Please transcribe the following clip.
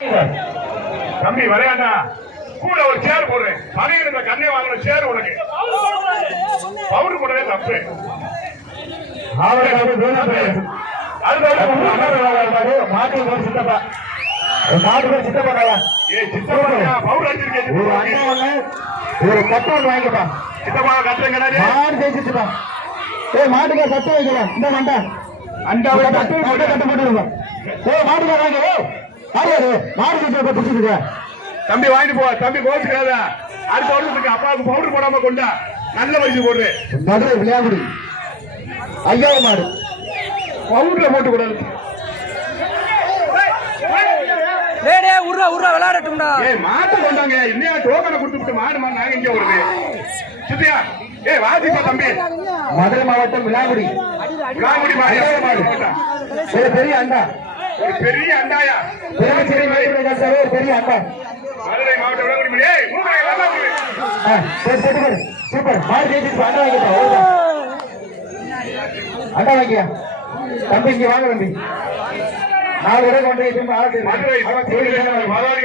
தம்பி வரையாண்டா கூட ஒரு சேர் போடுறேன். மலையில கண்ணை வாங்கின சேர் உனக்கு பவுடர் போடுறதே தப்பு. ஒரு கட்டு ஒன்று வாங்கிப்பா. சித்தப்பா கட்டுறேன் மாடு ஜெயிச்சுப்பா. மாட்டுக்கா சத்து வைக்கலாம். இந்த மண்டா அண்டாவை கட்டு போட்டுருங்க. மாட்டுக்கா வாங்க. மாடு பிடிச்சிருக்க தம்பி வாங்கிட்டு போ. தம்பி கோச்சுக்காத. அடுத்த வருஷத்துக்கு அப்பாவுக்கு பவுடர் போடாம கொண்டா நல்ல வயசு போடுறேன். மதுரை விளையாடி ஐயாவது மாடு பவுடர்ல போட்டு கூடாது. விளையாடட்டும்டா. மாட்டு கொண்டாங்க. இன்னையா டோக்கனை கொடுத்துட்டு மாடு நாங்க இங்க வருது. சுத்தியா வாசிப்பா தம்பி. மதுரை மாவட்டம் விளாங்குடி பெரிய அண்டா. ஒரு பெரிய அண்டாயா பெரிய அண்டா. மதுரை மாவட்டம் விளாங்குடி. சூப்பர் மாடு ஜெயிச்சு அண்டா வாங்கிப்பா. அண்டா வாங்கியா தம்பி. இங்க வாங்க தம்பி. 4 கொண்டு மதுரை